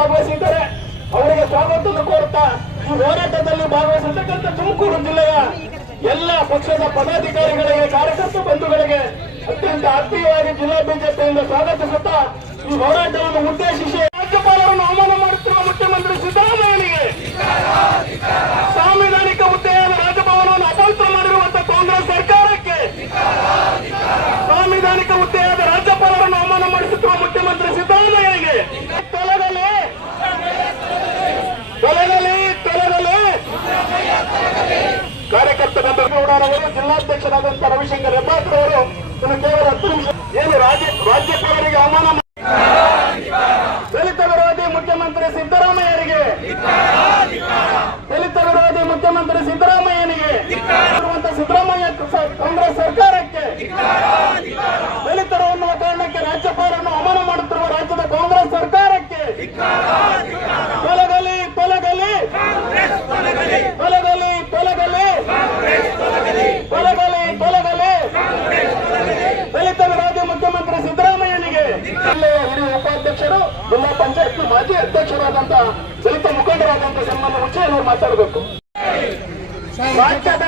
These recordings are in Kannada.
ಭಾಗವಹಿಸಿದ್ದಾರೆ ಅವರಿಗೆ ಸ್ವಾಗತವನ್ನು ಕೋರುತ್ತಾ ಈ ಹೋರಾಟದಲ್ಲಿ ಭಾಗವಹಿಸತಕ್ಕಂಥ ತುಮಕೂರು ಜಿಲ್ಲೆಯ ಎಲ್ಲ ಪಕ್ಷದ ಪದಾಧಿಕಾರಿಗಳಿಗೆ ಕಾರ್ಯಕರ್ತ ಬಂಧುಗಳಿಗೆ ಅತ್ಯಂತ ಆತ್ಮೀಯವಾಗಿ ಜಿಲ್ಲಾ ಬಿಜೆಪಿಯಿಂದ ಸ್ವಾಗತಿಸುತ್ತಾ ಈ ಹೋರಾಟವನ್ನು ಉದ್ದೇಶಿಸಿ ರಾಜ್ಯಪಾಲರನ್ನು ಅವಮಾನ ಬಂಧುಗೌಡರವರು ಜಿಲ್ಲಾಧ್ಯಕ್ಷರಾದಂತಹ ರವಿಶಂಕರ್ ಹೆಬ್ಬಾಳ್ಕರ್ ಅವರು ಇನ್ನು ಕೇವಲ ಹತ್ತು ನಿಮಿಷ ಏನು ರಾಜ್ಯ ರಾಜ್ಯಪಾಲರಿಗೆ ಅವಮಾನ ಮಾಜಿ ಅಧ್ಯಕ್ಷರಾದಂತಹ ದಲಿತ ಮುಖಂಡರಾದಂತ ಸನ್ಮಾನ ಮುಂಚೆ ಅವರು ಮಾತಾಡಬೇಕು ರಾಜ್ಯದ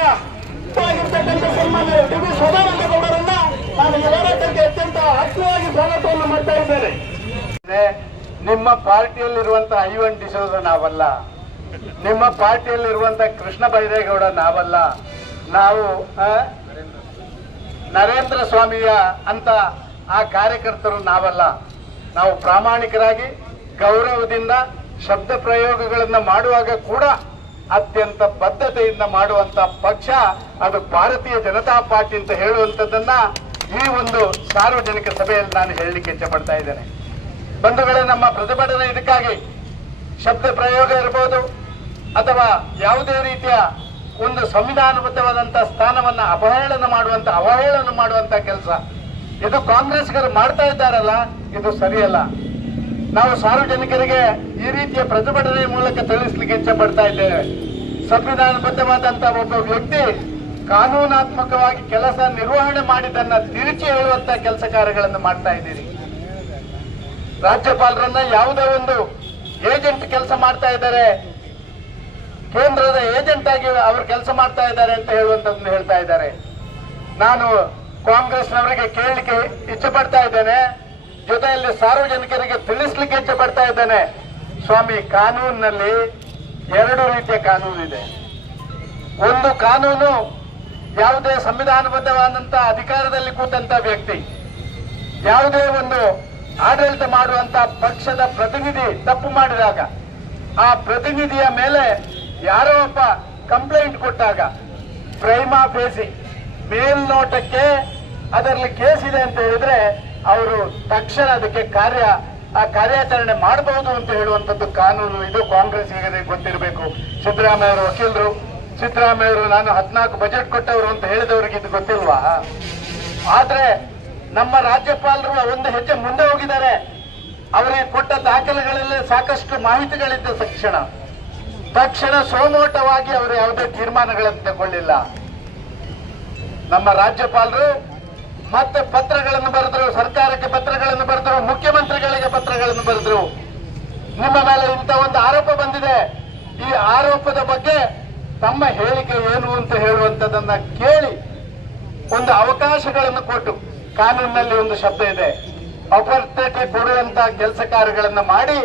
ಆಗಿರ್ತಕ್ಕಂಥ ಡಿ ವಿ ಸದಾನಂದಗೌಡರನ್ನ ನಾನು ಈ ಹೋರಾಟಕ್ಕೆ ಅತ್ಯಂತ ಅಚ್ಚವಾಗಿ ಸ್ವಾಗತವನ್ನು ಮಾಡ್ತಾ ಇದ್ದೇನೆ ನಿಮ್ಮ ಪಾರ್ಟಿಯಲ್ಲಿರುವಂತಹ ಐವನ್ ಡಿಸೋದ ನಾವಲ್ಲ ನಿಮ್ಮ ಪಾರ್ಟಿಯಲ್ಲಿರುವಂತಹ ಕೃಷ್ಣ ಬೈರೇಗೌಡ ನಾವಲ್ಲ ನಾವು ನರೇಂದ್ರ ಸ್ವಾಮಿಯ ಅಂತ ಆ ಕಾರ್ಯಕರ್ತರು ನಾವಲ್ಲ ನಾವು ಪ್ರಾಮಾಣಿಕರಾಗಿ ಗೌರವದಿಂದ ಶಬ್ದ ಪ್ರಯೋಗಗಳನ್ನು ಮಾಡುವಾಗ ಕೂಡ ಅತ್ಯಂತ ಬದ್ಧತೆಯಿಂದ ಮಾಡುವಂತ ಪಕ್ಷ ಅದು ಭಾರತೀಯ ಜನತಾ ಪಾರ್ಟಿ ಅಂತ ಹೇಳುವಂಥದ್ದನ್ನ ಈ ಒಂದು ಸಾರ್ವಜನಿಕ ಸಭೆಯಲ್ಲಿ ನಾನು ಹೇಳಲಿಕ್ಕೆ ಇಚ್ಛೆ ಪಡ್ತಾ ಇದ್ದೇನೆ ಬಂಧುಗಳೇ ನಮ್ಮ ಪ್ರತಿಭಟನೆ ಇದಕ್ಕಾಗಿ ಶಬ್ದ ಪ್ರಯೋಗ ಇರಬಹುದು ಅಥವಾ ಯಾವುದೇ ರೀತಿಯ ಒಂದು ಸಂವಿಧಾನಬದ್ಧವಾದಂತಹ ಸ್ಥಾನವನ್ನ ಅಪಹೇಳನ ಮಾಡುವಂತ ಅವಹೇಳನ ಮಾಡುವಂತ ಕೆಲಸ ಇದು ಕಾಂಗ್ರೆಸ್ಗರು ಮಾಡ್ತಾ ಇದ್ದಾರಲ್ಲ ಇದು ಸರಿಯಲ್ಲ ನಾವು ಸಾರ್ವಜನಿಕರಿಗೆ ಈ ರೀತಿಯ ಪ್ರತಿಭಟನೆ ಮೂಲಕ ತಿಳಿಸ್ಲಿಕ್ಕೆ ಇಚ್ಛೆ ಪಡ್ತಾ ಇದ್ದೇವೆ ಸಂವಿಧಾನಬದ್ಧವಾದಂತಹ ಒಬ್ಬ ವ್ಯಕ್ತಿ ಕಾನೂನಾತ್ಮಕವಾಗಿ ಕೆಲಸ ನಿರ್ವಹಣೆ ಮಾಡಿದ್ದನ್ನ ತಿರುಚಿ ಹೇಳುವಂತ ಕೆಲಸ ಕಾರ್ಯಗಳನ್ನು ಮಾಡ್ತಾ ಇದ್ದೀರಿ ರಾಜ್ಯಪಾಲರನ್ನ ಯಾವುದೇ ಒಂದು ಏಜೆಂಟ್ ಕೆಲಸ ಮಾಡ್ತಾ ಇದ್ದಾರೆ ಕೇಂದ್ರದ ಏಜೆಂಟ್ ಆಗಿ ಅವರು ಕೆಲಸ ಮಾಡ್ತಾ ಇದ್ದಾರೆ ಅಂತ ಹೇಳುವಂತ ಹೇಳ್ತಾ ಇದ್ದಾರೆ ನಾನು ಕಾಂಗ್ರೆಸ್ನವರಿಗೆ ಕೇಳಲಿಕ್ಕೆ ಇಚ್ಛೆ ಪಡ್ತಾ ಇದ್ದೇನೆ ಜೊತೆಯಲ್ಲಿ ಸಾರ್ವಜನಿಕರಿಗೆ ತಿಳಿಸ್ಲಿಕ್ಕೆ ಇಚ್ಛೆ ಪಡ್ತಾ ಇದ್ದೇನೆ ಸ್ವಾಮಿ ಕಾನೂನಿನಲ್ಲಿ ಎರಡು ರೀತಿಯ ಕಾನೂನು ಇದೆ ಒಂದು ಕಾನೂನು ಯಾವುದೇ ಸಂವಿಧಾನಬದ್ಧವಾದಂತಹ ಅಧಿಕಾರದಲ್ಲಿ ಕೂತಂತ ವ್ಯಕ್ತಿ ಯಾವುದೇ ಒಂದು ಆಡಳಿತ ಮಾಡುವಂತ ಪಕ್ಷದ ಪ್ರತಿನಿಧಿ ತಪ್ಪು ಮಾಡಿದಾಗ ಆ ಪ್ರತಿನಿಧಿಯ ಮೇಲೆ ಯಾರೋ ಒಬ್ಬ ಕಂಪ್ಲೇಂಟ್ ಕೊಟ್ಟಾಗ ಪ್ರೈಮಾ ಫೇಸಿ ಮೇಲ್ನೋಟಕ್ಕೆ ಅದರಲ್ಲಿ ಕೇಸ್ ಇದೆ ಅಂತ ಹೇಳಿದ್ರೆ ಅವರು ತಕ್ಷಣ ಅದಕ್ಕೆ ಕಾರ್ಯ ಆ ಕಾರ್ಯಾಚರಣೆ ಮಾಡಬಹುದು ಅಂತ ಹೇಳುವಂತದ್ದು ಕಾನೂನು ಇದು ಕಾಂಗ್ರೆಸ್ ಗೊತ್ತಿರಬೇಕು ಸಿದ್ದರಾಮಯ್ಯ ಅವರು ವಕೀಲರು ಸಿದ್ದರಾಮಯ್ಯ ಅವರು ನಾನು ಹದಿನಾಲ್ಕು ಬಜೆಟ್ ಕೊಟ್ಟವರು ಅಂತ ಹೇಳಿದವರಿಗೆ ಇದು ಗೊತ್ತಿಲ್ವಾ ಆದ್ರೆ ನಮ್ಮ ರಾಜ್ಯಪಾಲರು ಒಂದು ಹೆಜ್ಜೆ ಮುಂದೆ ಹೋಗಿದ್ದಾರೆ ಅವರಿಗೆ ಕೊಟ್ಟ ದಾಖಲೆಗಳಲ್ಲಿ ಸಾಕಷ್ಟು ಮಾಹಿತಿಗಳಿದ್ದ ತಕ್ಷಣ ತಕ್ಷಣ ಸೋಮೋಟವಾಗಿ ಅವರು ಯಾವುದೇ ತೀರ್ಮಾನಗಳನ್ನು ತಗೊಳ್ಳಿಲ್ಲ ನಮ್ಮ ರಾಜ್ಯಪಾಲರು ಮತ್ತೆ ಪತ್ರಗಳನ್ನು ಬರೆದ್ರು ಸರ್ಕಾರಕ್ಕೆ ಪತ್ರಗಳನ್ನು ಬರೆದ್ರು ಮುಖ್ಯಮಂತ್ರಿಗಳಿಗೆ ಪತ್ರಗಳನ್ನು ಬರೆದ್ರು ನಿಮ್ಮ ಮೇಲೆ ಇಂಥ ಒಂದು ಆರೋಪ ಬಂದಿದೆ ಈ ಆರೋಪದ ಬಗ್ಗೆ ತಮ್ಮ ಹೇಳಿಕೆ ಏನು ಅಂತ ಹೇಳುವಂಥದ್ದನ್ನ ಕೇಳಿ ಒಂದು ಅವಕಾಶಗಳನ್ನು ಕೊಟ್ಟು ಕಾನೂನಿನಲ್ಲಿ ಒಂದು ಶಬ್ದ ಇದೆ ಅಪರ್ತಕ್ಕೆ ಕೊಡುವಂತ ಕೆಲಸ ಕಾರ್ಯಗಳನ್ನು ಮಾಡಿ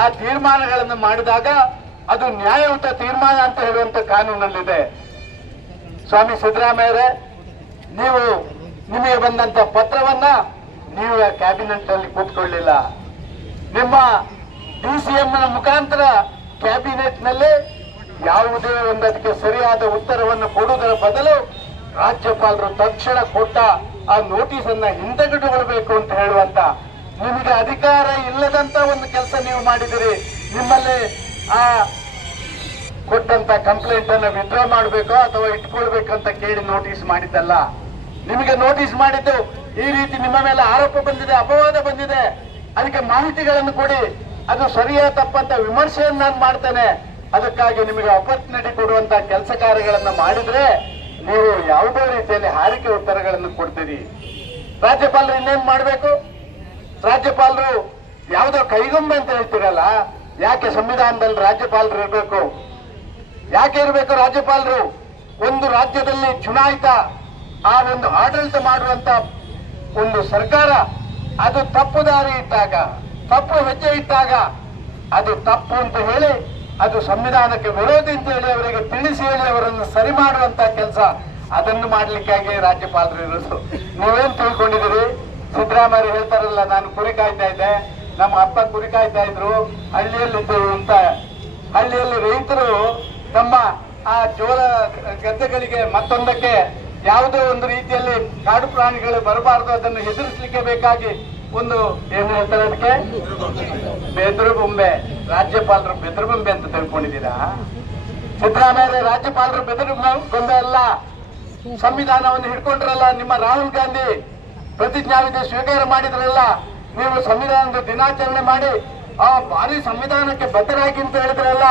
ಆ ತೀರ್ಮಾನಗಳನ್ನು ಮಾಡಿದಾಗ ಅದು ನ್ಯಾಯಯುತ ತೀರ್ಮಾನ ಅಂತ ಹೇಳುವಂತ ಕಾನೂನಲ್ಲಿದೆ ಸ್ವಾಮಿ ಸಿದ್ದರಾಮಯ್ಯರೇ ನೀವು ನಿಮಗೆ ಬಂದಂತ ಪತ್ರವನ್ನ ನೀವು ಕ್ಯಾಬಿನೆಟ್ ಅಲ್ಲಿ ಕೂತ್ಕೊಳ್ಳಿಲ್ಲ ನಿಮ್ಮ ಡಿ ಸಿ ಮುಖಾಂತರ ಕ್ಯಾಬಿನೆಟ್ ನಲ್ಲಿ ಯಾವುದೇ ಒಂದು ಅದಕ್ಕೆ ಸರಿಯಾದ ಉತ್ತರವನ್ನು ಕೊಡುವುದರ ಬದಲು ರಾಜ್ಯಪಾಲರು ತಕ್ಷಣ ಕೊಟ್ಟ ಆ ನೋಟಿಸ್ ಅನ್ನ ಹಿಂದೆಗೆದುಕೊಳ್ಬೇಕು ಅಂತ ಹೇಳುವಂತ ನಿಮಗೆ ಅಧಿಕಾರ ಇಲ್ಲದಂತ ಒಂದು ಕೆಲಸ ನೀವು ಮಾಡಿದಿರಿ ನಿಮ್ಮಲ್ಲಿ ಆ ಕೊಟ್ಟಂತ ಕಂಪ್ಲೇಂಟ್ ಅನ್ನ ವಿಡ್ರಾ ಮಾಡಬೇಕೋ ಅಥವಾ ಇಟ್ಕೊಳ್ಬೇಕಂತ ಕೇಳಿ ನೋಟಿಸ್ ಮಾಡಿದ್ದಲ್ಲ ನಿಮಗೆ ನೋಟಿಸ್ ಮಾಡಿದ್ದು ಈ ರೀತಿ ನಿಮ್ಮ ಮೇಲೆ ಆರೋಪ ಬಂದಿದೆ ಅಪವಾದ ಬಂದಿದೆ ಅದಕ್ಕೆ ಮಾಹಿತಿಗಳನ್ನು ಕೊಡಿ ಅದು ಸರಿಯಾದ ತಪ್ಪಂತ ವಿಮರ್ಶೆಯನ್ನು ನಾನು ಮಾಡ್ತೇನೆ ಅದಕ್ಕಾಗಿ ನಿಮಗೆ ಅಪರ್ಚುನಿಟಿ ಕೊಡುವಂತ ಕೆಲಸ ಕಾರ್ಯಗಳನ್ನು ಮಾಡಿದ್ರೆ ನೀವು ಯಾವುದೇ ರೀತಿಯಲ್ಲಿ ಹಾರಿಕೆ ಉತ್ತರಗಳನ್ನು ಕೊಡ್ತೀರಿ ರಾಜ್ಯಪಾಲರು ಇನ್ನೇನ್ ಮಾಡಬೇಕು ರಾಜ್ಯಪಾಲರು ಯಾವುದೋ ಕೈಗೊಂಬೆ ಅಂತ ಹೇಳ್ತೀರಲ್ಲ ಯಾಕೆ ಸಂವಿಧಾನದಲ್ಲಿ ರಾಜ್ಯಪಾಲರು ಇರಬೇಕು ಯಾಕೆ ಇರಬೇಕು ರಾಜ್ಯಪಾಲರು ಒಂದು ರಾಜ್ಯದಲ್ಲಿ ಚುನಾಯಿತ ಆ ಒಂದು ಆಡಳಿತ ಮಾಡುವಂತ ಒಂದು ಸರ್ಕಾರ ಅದು ತಪ್ಪು ದಾರಿ ಇಟ್ಟಾಗ ತಪ್ಪು ಹೆಜ್ಜೆ ಇಟ್ಟಾಗ ಅದು ತಪ್ಪು ಅಂತ ಹೇಳಿ ಅದು ಸಂವಿಧಾನಕ್ಕೆ ವಿರೋಧಿ ಅಂತ ಹೇಳಿ ಅವರಿಗೆ ತಿಳಿಸಿ ಹೇಳಿ ಅವರನ್ನು ಸರಿ ಮಾಡುವಂತ ಕೆಲಸ ಅದನ್ನು ಮಾಡಲಿಕ್ಕಾಗಿ ರಾಜ್ಯಪಾಲರು ಇರೋದು ನೀವೇನ್ ತಿಳ್ಕೊಂಡಿದ್ದೀರಿ ಸಿದ್ದರಾಮಯ್ಯ ಹೇಳ್ತಾರಲ್ಲ ನಾನು ಕುರಿ ಕಾಯ್ತಾ ಇದ್ದೆ ನಮ್ಮ ಅಪ್ಪ ಕುರಿ ಕಾಯ್ತಾ ಇದ್ರು ಹಳ್ಳಿಯಲ್ಲಿದ್ದೆವು ಅಂತ ಹಳ್ಳಿಯಲ್ಲಿ ರೈತರು ತಮ್ಮ ಆ ಜೋಳ ಗದ್ದೆಗಳಿಗೆ ಮತ್ತೊಂದಕ್ಕೆ ಯಾವುದೋ ಒಂದು ರೀತಿಯಲ್ಲಿ ಕಾಡು ಪ್ರಾಣಿಗಳು ಬರಬಾರದು ಅದನ್ನು ಎದುರಿಸಲಿಕ್ಕೆ ಬೇಕಾಗಿ ಒಂದು ಏನು ಹೇಳ್ತಾರೆ ಅದಕ್ಕೆ ಬೆದರುಬೊಂಬೆ ರಾಜ್ಯಪಾಲರು ಬೆದರುಬೊಂಬೆ ಅಂತ ತಿಳ್ಕೊಂಡಿದ್ದೀರಾ ಸಿದ್ದರಾಮಯ್ಯ ರಾಜ್ಯಪಾಲರು ಬೆದರು ಬೊಂಬೆ ಅಲ್ಲ ಸಂವಿಧಾನವನ್ನು ಹಿಡ್ಕೊಂಡ್ರಲ್ಲ ನಿಮ್ಮ ರಾಹುಲ್ ಗಾಂಧಿ ಪ್ರತಿಜ್ಞಾವಿಗೆ ಸ್ವೀಕಾರ ಮಾಡಿದ್ರಲ್ಲ ನೀವು ಸಂವಿಧಾನದ ದಿನಾಚರಣೆ ಮಾಡಿ ಆ ಭಾರಿ ಸಂವಿಧಾನಕ್ಕೆ ಬದ್ಧರಾಗಿ ಅಂತ ಹೇಳಿದ್ರಲ್ಲ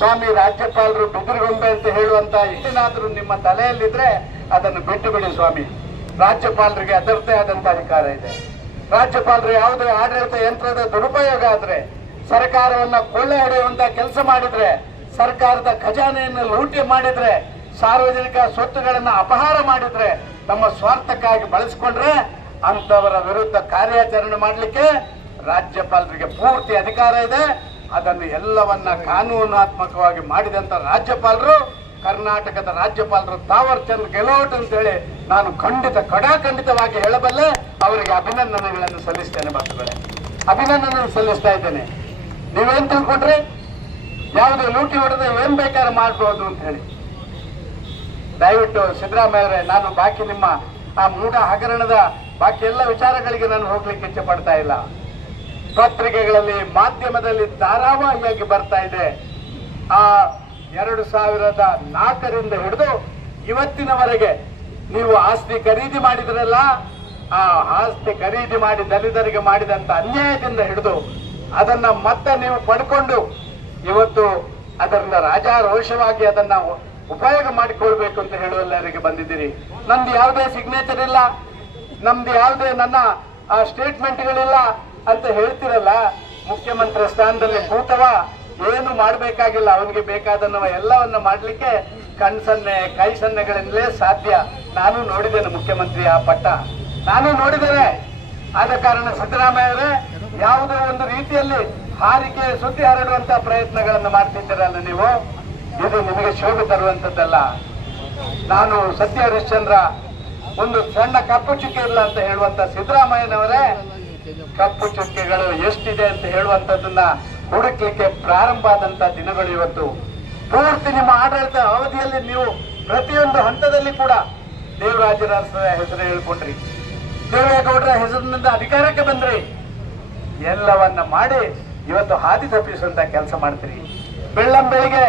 ಸ್ವಾಮಿ ರಾಜ್ಯಪಾಲರು ಬಿದಿರುಗೊಂಬೆ ಅಂತ ಹೇಳುವಂತ ಏನಾದರೂ ನಿಮ್ಮ ತಲೆಯಲ್ಲಿದ್ರೆ ಅದನ್ನು ಬಿಟ್ಟು ಬಿಡಿ ಸ್ವಾಮಿ ರಾಜ್ಯಪಾಲರಿಗೆ ಅದರದ್ದೇ ಆದಂತ ಅಧಿಕಾರ ಇದೆ ರಾಜ್ಯಪಾಲರು ಯಾವುದೇ ಆಡಳಿತ ಯಂತ್ರದ ದುರುಪಯೋಗ ಆದ್ರೆ ಸರ್ಕಾರವನ್ನ ಕೊಳ್ಳೆ ಹೊಡೆಯುವಂತ ಕೆಲಸ ಮಾಡಿದ್ರೆ ಸರ್ಕಾರದ ಖಜಾನೆಯನ್ನು ಲೂಟಿ ಮಾಡಿದ್ರೆ ಸಾರ್ವಜನಿಕ ಸ್ವತ್ತುಗಳನ್ನ ಅಪಹಾರ ಮಾಡಿದ್ರೆ ತಮ್ಮ ಸ್ವಾರ್ಥಕ್ಕಾಗಿ ಬಳಸಿಕೊಂಡ್ರೆ ಅಂತವರ ವಿರುದ್ಧ ಕಾರ್ಯಾಚರಣೆ ಮಾಡಲಿಕ್ಕೆ ರಾಜ್ಯಪಾಲರಿಗೆ ಪೂರ್ತಿ ಅಧಿಕಾರ ಇದೆ ಅದನ್ನು ಎಲ್ಲವನ್ನ ಕಾನೂನಾತ್ಮಕವಾಗಿ ಮಾಡಿದಂತ ರಾಜ್ಯಪಾಲರು ಕರ್ನಾಟಕದ ರಾಜ್ಯಪಾಲರು ತಾವರ್ ಚಂದ್ರ ಅಂತ ಹೇಳಿ ನಾನು ಖಂಡಿತ ಕಡಾ ಖಂಡಿತವಾಗಿ ಹೇಳಬಲ್ಲೆ ಅವರಿಗೆ ಅಭಿನಂದನೆಗಳನ್ನು ಸಲ್ಲಿಸ್ತೇನೆ ಬಂಧುಗಳೇ ಅಭಿನಂದನೆ ಸಲ್ಲಿಸ್ತಾ ಇದ್ದೇನೆ ನೀವೇನ್ ತಿಳ್ಕೊಂಡ್ರಿ ಯಾವುದೇ ಲೂಟಿ ಹೊಡೆದ್ರೆ ಏನ್ ಬೇಕಾದ್ರೆ ಮಾಡಬಹುದು ಅಂತ ಹೇಳಿ ದಯವಿಟ್ಟು ಅವರೇ ನಾನು ಬಾಕಿ ನಿಮ್ಮ ಆ ಮೂಢ ಹಗರಣದ ಬಾಕಿ ಎಲ್ಲ ವಿಚಾರಗಳಿಗೆ ನಾನು ಹೋಗ್ಲಿಕ್ಕೆ ಇಚ್ಛೆ ಪಡ್ತಾ ಇಲ್ಲ ಪತ್ರಿಕೆಗಳಲ್ಲಿ ಮಾಧ್ಯಮದಲ್ಲಿ ಧಾರಾವಾಹಿಯಾಗಿ ಬರ್ತಾ ಇದೆ ಆ ಎರಡು ಸಾವಿರದ ನಾಲ್ಕರಿಂದ ಹಿಡಿದು ಇವತ್ತಿನವರೆಗೆ ನೀವು ಆಸ್ತಿ ಖರೀದಿ ಮಾಡಿದ್ರಲ್ಲ ಆ ಆಸ್ತಿ ಖರೀದಿ ಮಾಡಿ ದಲಿತರಿಗೆ ಮಾಡಿದಂತ ಅನ್ಯಾಯದಿಂದ ಹಿಡಿದು ಅದನ್ನ ಮತ್ತೆ ನೀವು ಪಡ್ಕೊಂಡು ಇವತ್ತು ಅದರಿಂದ ರಾಜಾರೋಷವಾಗಿ ಅದನ್ನ ಉಪಯೋಗ ಮಾಡಿಕೊಳ್ಬೇಕು ಅಂತ ಹೇಳುವಲ್ಲರಿಗೆ ಬಂದಿದ್ದೀರಿ ನಮ್ದು ಯಾವುದೇ ಸಿಗ್ನೇಚರ್ ಇಲ್ಲ ನಮ್ದು ಯಾವುದೇ ನನ್ನ ಸ್ಟೇಟ್ಮೆಂಟ್ಗಳಿಲ್ಲ ಅಂತ ಹೇಳ್ತಿರಲ್ಲ ಮುಖ್ಯಮಂತ್ರಿ ಸ್ಥಾನದಲ್ಲಿ ಕೂತವ ಏನು ಮಾಡಬೇಕಾಗಿಲ್ಲ ಅವನಿಗೆ ಬೇಕಾದ ಎಲ್ಲವನ್ನ ಮಾಡಲಿಕ್ಕೆ ಕಣ್ಸನ್ನೆ ಕೈ ಸನ್ನೆಗಳಿಂದಲೇ ಸಾಧ್ಯ ನಾನು ನೋಡಿದ್ದೇನೆ ಮುಖ್ಯಮಂತ್ರಿ ಆ ಪಟ್ಟ ನಾನು ನೋಡಿದ್ದೇನೆ ಆದ ಕಾರಣ ಸಿದ್ದರಾಮಯ್ಯವೇ ಯಾವುದೋ ಒಂದು ರೀತಿಯಲ್ಲಿ ಹಾರಿಕೆ ಸುದ್ದಿ ಹರಡುವಂತ ಪ್ರಯತ್ನಗಳನ್ನು ಮಾಡ್ತಿದ್ದೀರಲ್ಲ ನೀವು ಇದು ನಿಮಗೆ ಶೋಭೆ ತರುವಂತದ್ದಲ್ಲ ನಾನು ಸತ್ಯ ಹರಿಶ್ಚಂದ್ರ ಒಂದು ಸಣ್ಣ ಕಪ್ಪು ಚುಕ್ಕೆ ಇಲ್ಲ ಅಂತ ಹೇಳುವಂತ ಸಿದ್ದರಾಮಯ್ಯನವರೇ ಕಪ್ಪು ಚುಕ್ಕೆಗಳು ಎಷ್ಟಿದೆ ಅಂತ ಹೇಳುವಂತದನ್ನ ಹುಡುಕ್ಲಿಕ್ಕೆ ಪ್ರಾರಂಭ ಆದಂತ ದಿನಗಳು ಇವತ್ತು ಪೂರ್ತಿ ನಿಮ್ಮ ಆಡಳಿತ ಅವಧಿಯಲ್ಲಿ ನೀವು ಪ್ರತಿಯೊಂದು ಹಂತದಲ್ಲಿ ಕೂಡ ದೇವರಾಜರ ಹೆಸರು ಹೇಳ್ಕೊಂಡ್ರಿ ದೇವೇಗೌಡರ ಹೆಸರಿನಿಂದ ಅಧಿಕಾರಕ್ಕೆ ಬಂದ್ರಿ ಎಲ್ಲವನ್ನ ಮಾಡಿ ಇವತ್ತು ಹಾದಿ ತಪ್ಪಿಸುವಂತ ಕೆಲಸ ಮಾಡ್ತೀರಿ ಬೆಳ್ಳಂಬೆಳಿಗ್ಗೆ